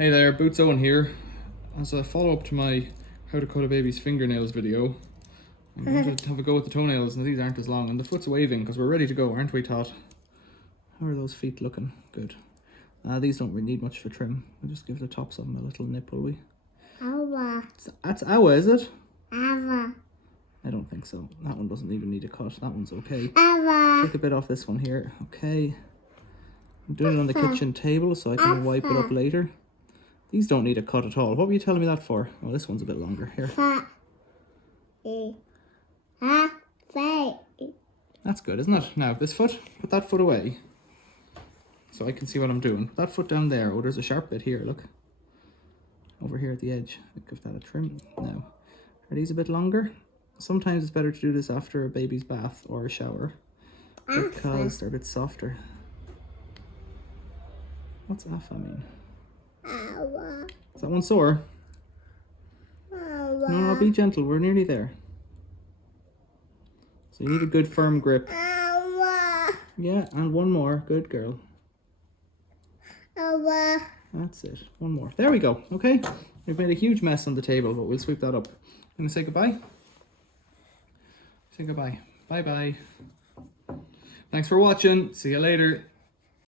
Hey there, Boots Owen here. As a follow-up to my how to cut a baby's fingernails video, I'm going to have a go with the toenails. Now these aren't as long and the foot's waving because we're ready to go, aren't we, Todd? How are those feet looking? Good. These don't really need much for trim. We'll just give the tops of them a little nip, will we? Awa. That's awa, is it? Awa. I don't think so. That one doesn't even need a cut. That one's okay. Awa. Take a bit off this one here. Okay. I'm doing it on the kitchen table so I can wipe it up later. These don't need a cut at all. What were you telling me that for? Oh, this one's a bit longer. Here. That's good, isn't it? Now, this foot, put that foot away so I can see what I'm doing. Put that foot down there. Oh, there's a sharp bit here, look. Over here at the edge. Give that a trim. Now, are these a bit longer? Sometimes it's better to do this after a baby's bath or a shower because they're a bit softer. What's afa mean? Is that one sore? No, be gentle. We're nearly there. So you need a good firm grip. Yeah, and one more. Good girl. That's it. One more. There we go. Okay. We've made a huge mess on the table, but we'll sweep that up. I'm going to say goodbye. Say goodbye. Bye-bye. Thanks for watching. See you later.